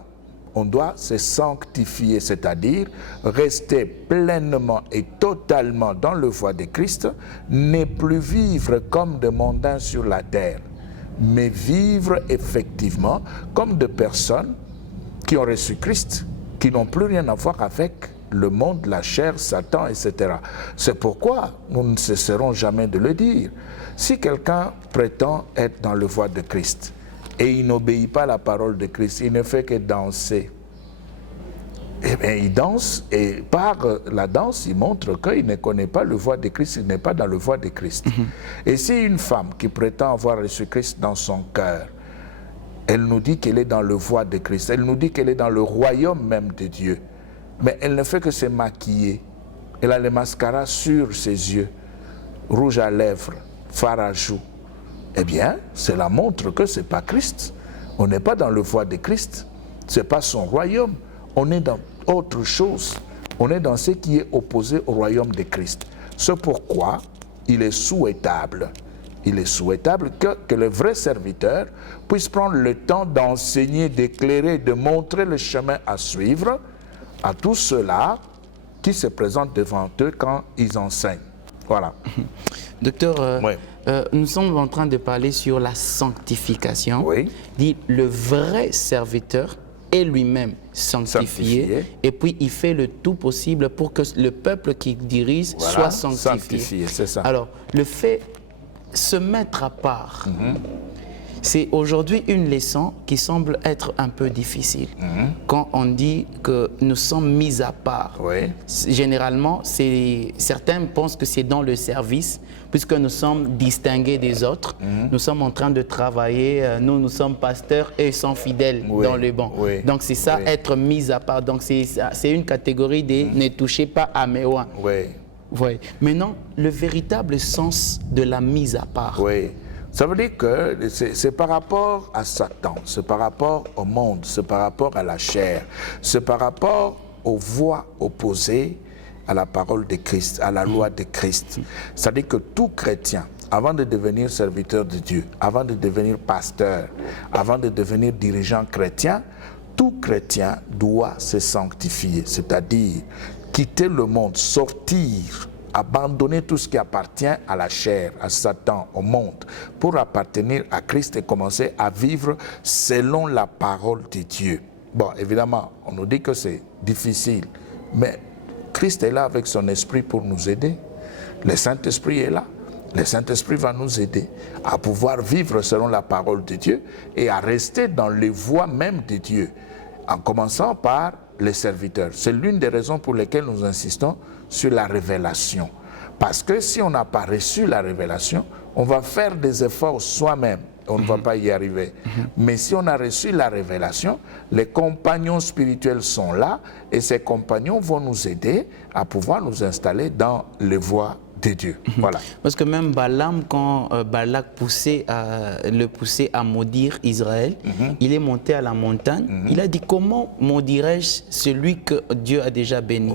on doit se sanctifier, c'est-à-dire rester pleinement et totalement dans le voie de Christ, ne plus vivre comme des mondains sur la terre, mais vivre effectivement comme des personnes qui ont reçu Christ, qui n'ont plus rien à voir avec le monde, la chair, Satan, etc. C'est pourquoi nous ne cesserons jamais de le dire. Si quelqu'un prétend être dans le voie de Christ et il n'obéit pas à la parole de Christ, il ne fait que danser. Eh bien, il danse et par la danse, il montre qu'il ne connaît pas le voie de Christ, il n'est pas dans le voie de Christ. Et si une femme qui prétend avoir reçu Christ dans son cœur, elle nous dit qu'elle est dans le voie de Christ, elle nous dit qu'elle est dans le royaume même de Dieu, mais elle ne fait que se maquiller. Elle a le mascara sur ses yeux, rouge à lèvres, fard à joues. Eh bien, cela montre que ce n'est pas Christ. On n'est pas dans le voie de Christ. Ce n'est pas son royaume. On est dans autre chose. On est dans ce qui est opposé au royaume de Christ. C'est pourquoi il est souhaitable que le vrai serviteur puisse prendre le temps d'enseigner, d'éclairer, de montrer le chemin à suivre à tous ceux-là qui se présentent devant eux quand ils enseignent. Voilà. Docteur, nous sommes en train de parler sur la sanctification. Oui. Dit le vrai serviteur est lui-même sanctifié, et puis il fait le tout possible pour que le peuple qu'il dirige soit sanctifié. C'est ça. Alors, le fait de se mettre à part, c'est aujourd'hui une leçon qui semble être un peu difficile. Quand on dit que nous sommes mis à part, généralement, certains pensent que c'est dans le service, puisque nous sommes distingués des autres. Nous sommes en train de travailler, nous sommes pasteurs et ils sont fidèles dans le banc. Donc c'est ça, être mis à part. Donc c'est une catégorie de ne touchez pas à mes oins. Maintenant, le véritable sens de la mise à part. Ça veut dire que c'est par rapport à Satan, c'est par rapport au monde, c'est par rapport à la chair, c'est par rapport aux voies opposées à la parole de Christ, à la loi de Christ. C'est-à-dire que tout chrétien, avant de devenir serviteur de Dieu, avant de devenir pasteur, avant de devenir dirigeant chrétien, tout chrétien doit se sanctifier, c'est-à-dire quitter le monde, sortir, abandonner tout ce qui appartient à la chair, à Satan, au monde, pour appartenir à Christ et commencer à vivre selon la parole de Dieu. Bon, évidemment, on nous dit que c'est difficile, mais Christ est là avec son esprit pour nous aider. Le Saint-Esprit est là. Le Saint-Esprit va nous aider à pouvoir vivre selon la parole de Dieu et à rester dans les voies même de Dieu, en commençant par les serviteurs. C'est l'une des raisons pour lesquelles nous insistons sur la révélation. Parce que si on n'a pas reçu la révélation, on va faire des efforts soi-même. On ne va pas y arriver. Mais si on a reçu la révélation, les compagnons spirituels sont là et ces compagnons vont nous aider à pouvoir nous installer dans les voies de Dieu. Voilà. Parce que même Balaam, quand Balak le poussait à maudire Israël, il est monté à la montagne. Il a dit, comment maudirais-je celui que Dieu a déjà béni?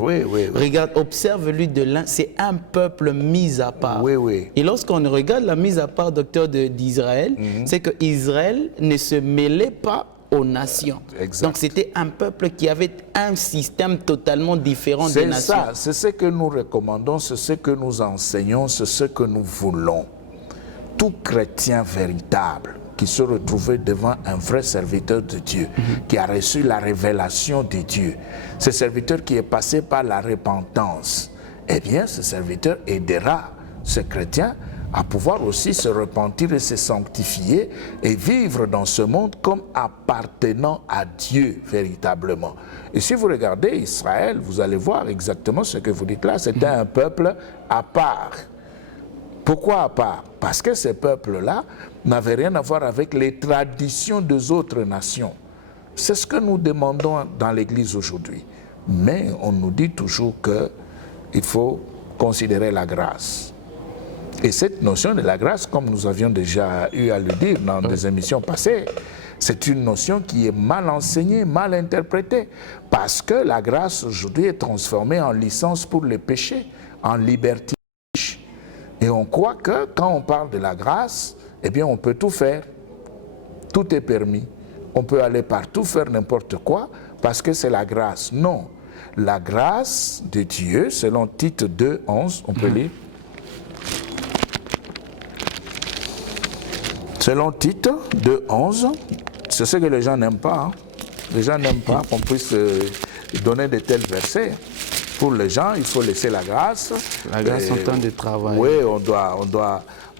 Regarde, observe-lui de l'un, c'est un peuple mis à part. Et lorsqu'on regarde la mise à part, docteur, d'Israël, c'est que Israël ne se mêlait pas aux nations. Donc c'était un peuple qui avait un système totalement différent des nations. C'est ça, c'est ce que nous recommandons, c'est ce que nous enseignons, c'est ce que nous voulons. Tout chrétien véritable qui se retrouvait devant un vrai serviteur de Dieu, qui a reçu la révélation de Dieu, ce serviteur qui est passé par la repentance, eh bien ce serviteur aidera ce chrétien à pouvoir aussi se repentir et se sanctifier et vivre dans ce monde comme appartenant à Dieu véritablement. Et si vous regardez Israël, vous allez voir exactement ce que vous dites là, c'était un peuple à part. Pourquoi à part? Parce que ces peuples-là n'avaient rien à voir avec les traditions des autres nations. C'est ce que nous demandons dans l'Église aujourd'hui. Mais on nous dit toujours qu'il faut considérer la grâce. Et cette notion de la grâce, comme nous avions déjà eu à le dire dans des émissions passées, c'est une notion qui est mal enseignée, mal interprétée, parce que la grâce aujourd'hui est transformée en licence pour le péché, en liberté. Et on croit que quand on parle de la grâce, eh bien on peut tout faire, tout est permis. On peut aller partout faire n'importe quoi parce que c'est la grâce. Non, la grâce de Dieu, selon Tite 2, 11, on peut lire. Selon Tite 2:11, c'est ce que les gens n'aiment pas. Hein. Les gens n'aiment pas qu'on puisse donner de tels versets. Pour les gens, il faut laisser la grâce. La grâce en temps de travail. Oui,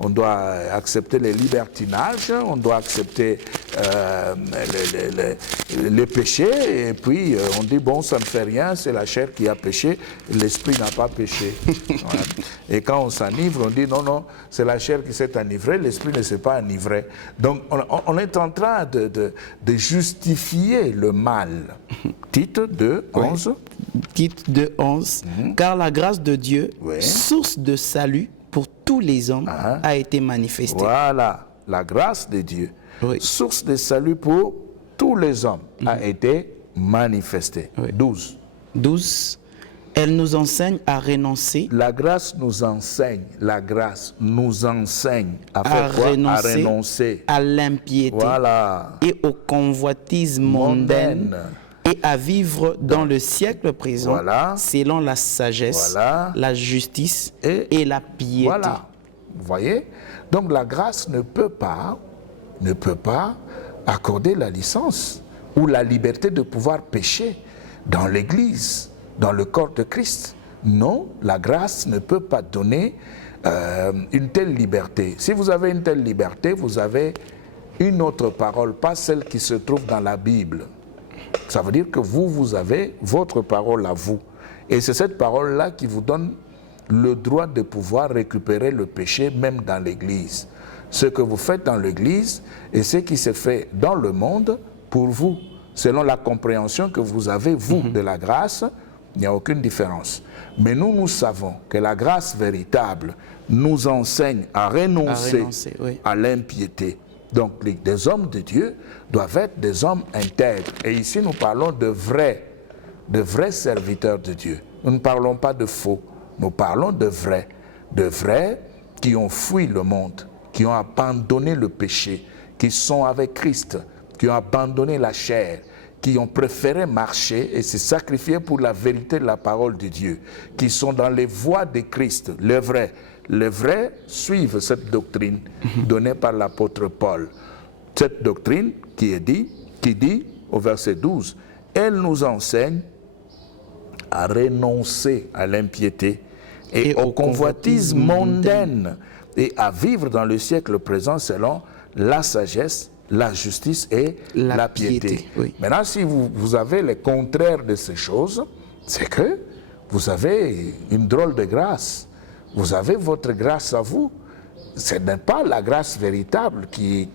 on doit accepter les libertinages, on doit accepter les péchés, et puis on dit, bon, ça ne fait rien, c'est la chair qui a péché, l'esprit n'a pas péché. Voilà. Et quand on s'enivre, on dit, non, non, c'est la chair qui s'est enivrée, l'esprit ne s'est pas enivré. Donc, on est en train de justifier le mal. Tite 2:11. Oui. Tite 2:11. Car la grâce de Dieu, source de salut pour tous les hommes, a été manifestée. Voilà, la grâce de Dieu, source de salut pour tous les hommes, a été manifestée. 12. Elle nous enseigne à renoncer. La grâce nous enseigne à faire quoi? À renoncer à l'impiété, voilà, et aux convoitises mondaines. Et à vivre dans le siècle présent, voilà, selon la sagesse, voilà, la justice et la piété. Voilà. Vous voyez? Donc la grâce ne peut pas accorder la licence ou la liberté de pouvoir pécher dans l'Église, dans le corps de Christ. Non, la grâce ne peut pas donner une telle liberté. Si vous avez une telle liberté, vous avez une autre parole, pas celle qui se trouve dans la Bible. Ça veut dire que vous avez votre parole à vous. Et c'est cette parole-là qui vous donne le droit de pouvoir récupérer le péché même dans l'Église. Ce que vous faites dans l'Église et ce qui se fait dans le monde pour vous, selon la compréhension que vous avez, vous, de la grâce, il n'y a aucune différence. Mais nous savons que la grâce véritable nous enseigne à renoncer à l'impiété. Donc, des hommes de Dieu doivent être des hommes intègres. Et ici, nous parlons de vrais serviteurs de Dieu. Nous ne parlons pas de faux, nous parlons de vrais qui ont fui le monde, qui ont abandonné le péché, qui sont avec Christ, qui ont abandonné la chair, qui ont préféré marcher et se sacrifier pour la vérité de la parole de Dieu, qui sont dans les voies de Christ, les vrais. Les vrais suivent cette doctrine donnée par l'apôtre Paul. Cette doctrine qui dit au verset 12, elle nous enseigne à renoncer à l'impiété et aux convoitises mondaines et à vivre dans le siècle présent selon la sagesse, la justice et la piété. Oui. Maintenant, si vous avez le contraire de ces choses, c'est que vous avez une drôle de grâce. Vous avez votre grâce à vous. Ce n'est pas la grâce véritable qui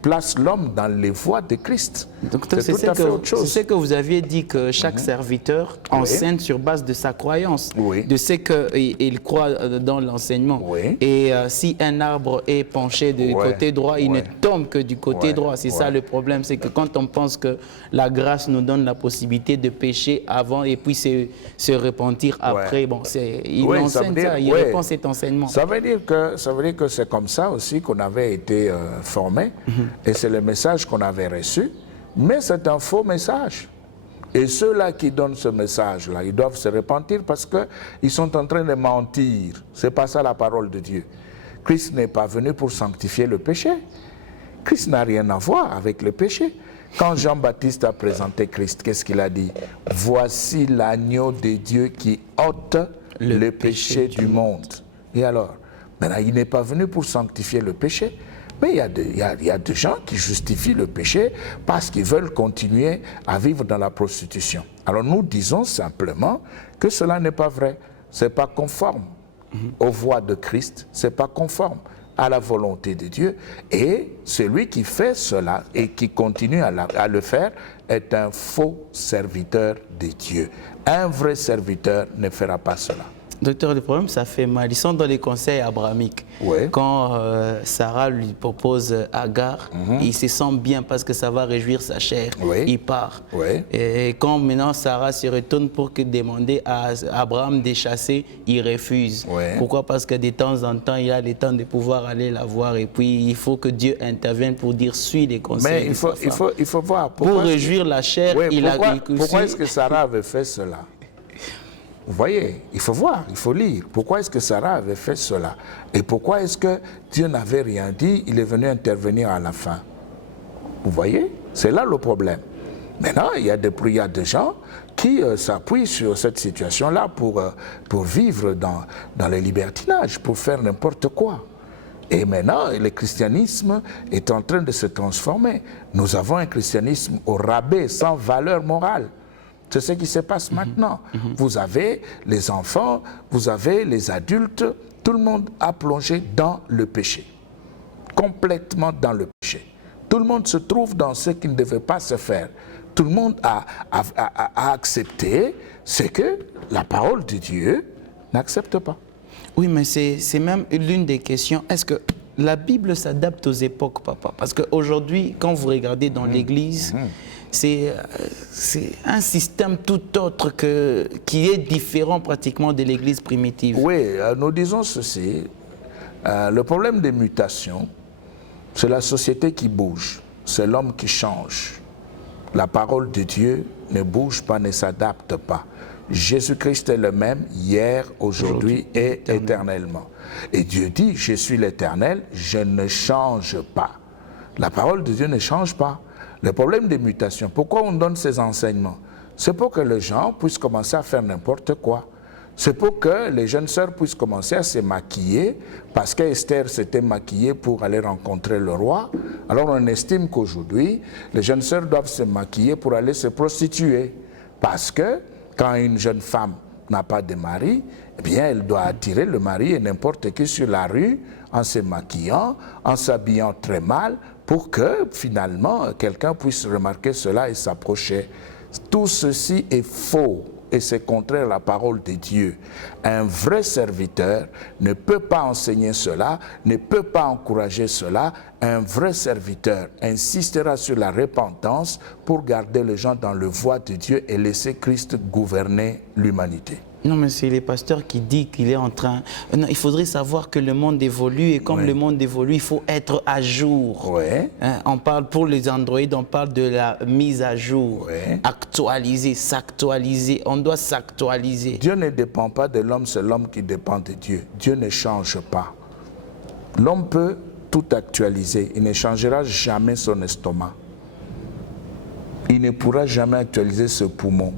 place l'homme dans les voies de Christ. Docteur, c'est ce que vous aviez dit, que chaque serviteur enseigne sur base de sa croyance, de ce qu'il croit dans l'enseignement. Et si un arbre est penché du côté droit, il ne tombe que du côté droit. C'est ça le problème, c'est que quand on pense que la grâce nous donne la possibilité de pécher avant et puis se repentir après, bon, il enseigne ça, il répand cet enseignement. Ça veut dire que c'est comme ça aussi qu'on avait été formé, et c'est le message qu'on avait reçu, mais c'est un faux message. Et ceux-là qui donnent ce message-là, ils doivent se repentir parce qu'ils sont en train de mentir. Ce n'est pas ça la parole de Dieu. Christ n'est pas venu pour sanctifier le péché. Christ n'a rien à voir avec le péché. Quand Jean-Baptiste a présenté Christ, qu'est-ce qu'il a dit? Voici l'agneau de Dieu qui ôte le péché du monde. Et alors? Maintenant, il n'est pas venu pour sanctifier le péché, mais il y a des gens qui justifient le péché parce qu'ils veulent continuer à vivre dans la prostitution. Alors nous disons simplement que cela n'est pas vrai. Ce n'est pas conforme aux voies de Christ, ce n'est pas conforme à la volonté de Dieu. Et celui qui fait cela et qui continue à le faire est un faux serviteur de Dieu. Un vrai serviteur ne fera pas cela. Docteur, le problème, ça fait mal. Ils sont dans les conseils abrahamiques. Quand Sarah lui propose Agar, il se sent bien parce que ça va réjouir sa chair. Il part. Et quand maintenant Sarah se retourne pour demander à Abraham de chasser, il refuse. Pourquoi? Parce que de temps en temps, il a le temps de pouvoir aller la voir. Et puis, il faut que Dieu intervienne pour dire, suis les conseils. Mais il faut voir. Pour réjouir la chair, pourquoi est-ce que Sarah avait fait cela? Vous voyez, il faut voir, il faut lire. Pourquoi est-ce que Sarah avait fait cela? Et pourquoi est-ce que Dieu n'avait rien dit? Il est venu intervenir à la fin. Vous voyez? C'est là le problème. Maintenant, il y a des gens qui s'appuient sur cette situation-là pour vivre dans le libertinage, pour faire n'importe quoi. Et maintenant, le christianisme est en train de se transformer. Nous avons un christianisme au rabais, sans valeur morale. C'est ce qui se passe maintenant. Vous avez les enfants, vous avez les adultes, tout le monde a plongé dans le péché. Complètement dans le péché. Tout le monde se trouve dans ce qui ne devait pas se faire. Tout le monde a accepté ce que la parole de Dieu n'accepte pas. Oui, mais c'est même l'une des questions. Est-ce que la Bible s'adapte aux époques, papa? Parce qu'aujourd'hui, quand vous regardez dans l'Église, c'est un système tout autre qui est différent pratiquement de l'Église primitive. Oui, nous disons ceci. Le problème des mutations, c'est la société qui bouge. C'est l'homme qui change. La parole de Dieu ne bouge pas, ne s'adapte pas. Jésus-Christ est le même hier, aujourd'hui et éternellement. Et Dieu dit, je suis l'Éternel, je ne change pas. La parole de Dieu ne change pas. Le problème des mutations, pourquoi on donne ces enseignements? C'est pour que les gens puissent commencer à faire n'importe quoi. C'est pour que les jeunes sœurs puissent commencer à se maquiller, parce qu'Esther s'était maquillée pour aller rencontrer le roi. Alors on estime qu'aujourd'hui, les jeunes sœurs doivent se maquiller pour aller se prostituer. Parce que quand une jeune femme n'a pas de mari, eh bien elle doit attirer le mari et n'importe qui sur la rue en se maquillant, en s'habillant très mal, pour que finalement quelqu'un puisse remarquer cela et s'approcher. Tout ceci est faux. Et c'est contraire à la parole de Dieu. Un vrai serviteur ne peut pas enseigner cela, ne peut pas encourager cela. Un vrai serviteur insistera sur la repentance pour garder les gens dans le voie de Dieu et laisser Christ gouverner l'humanité. Non, mais c'est les pasteurs qui disent qu'il est en train... Non, il faudrait savoir que le monde évolue et comme le monde évolue, il faut être à jour. On parle pour les androïdes, on parle de la mise à jour. Actualiser, s'actualiser, on doit s'actualiser. Dieu ne dépend pas de l'homme, c'est l'homme qui dépend de Dieu. Dieu ne change pas. L'homme peut tout actualiser, il ne changera jamais son estomac. Il ne pourra jamais actualiser ce poumon.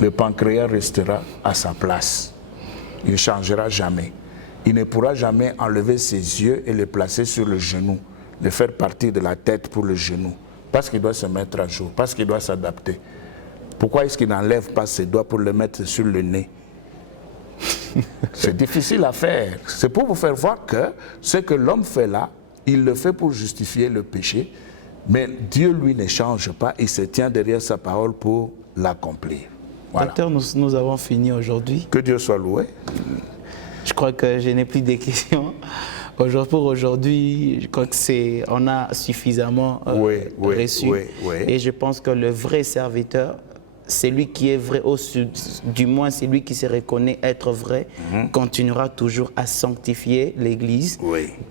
Le pancréas restera à sa place. Il ne changera jamais. Il ne pourra jamais enlever ses yeux et les placer sur le genou, les faire partir de la tête pour le genou, parce qu'il doit se mettre à jour, parce qu'il doit s'adapter. Pourquoi est-ce qu'il n'enlève pas ses doigts pour le mettre sur le nez? C'est difficile à faire. C'est pour vous faire voir que ce que l'homme fait là, il le fait pour justifier le péché, mais Dieu, lui, ne change pas, il se tient derrière sa parole pour l'accomplir. Voilà. Docteur, nous avons fini aujourd'hui. Que Dieu soit loué. Je crois que je n'ai plus de questions. Pour aujourd'hui, je crois que on a suffisamment reçu. Et je pense que le vrai serviteur, c'est lui qui est vrai, du moins c'est lui qui se reconnaît être vrai, continuera toujours à sanctifier l'Église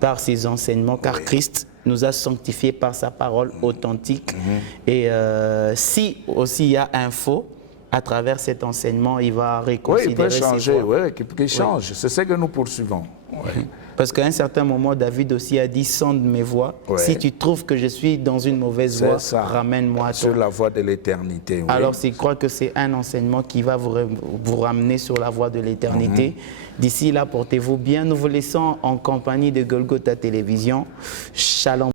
par ses enseignements, car Christ nous a sanctifiés par sa parole authentique. Et si aussi il y a un faux, à travers cet enseignement, il va reconsidérer il peut changer, qu'il change. C'est ce que nous poursuivons. Parce qu'à un certain moment, David aussi a dit, sonde mes voies. Si tu trouves que je suis dans une mauvaise voie, ramène-moi à toi. Sur la voie de l'éternité. Alors, je crois que c'est un enseignement qui va vous ramener sur la voie de l'éternité. D'ici là, portez-vous bien. Nous vous laissons en compagnie de Golgotha Télévision. Shalom.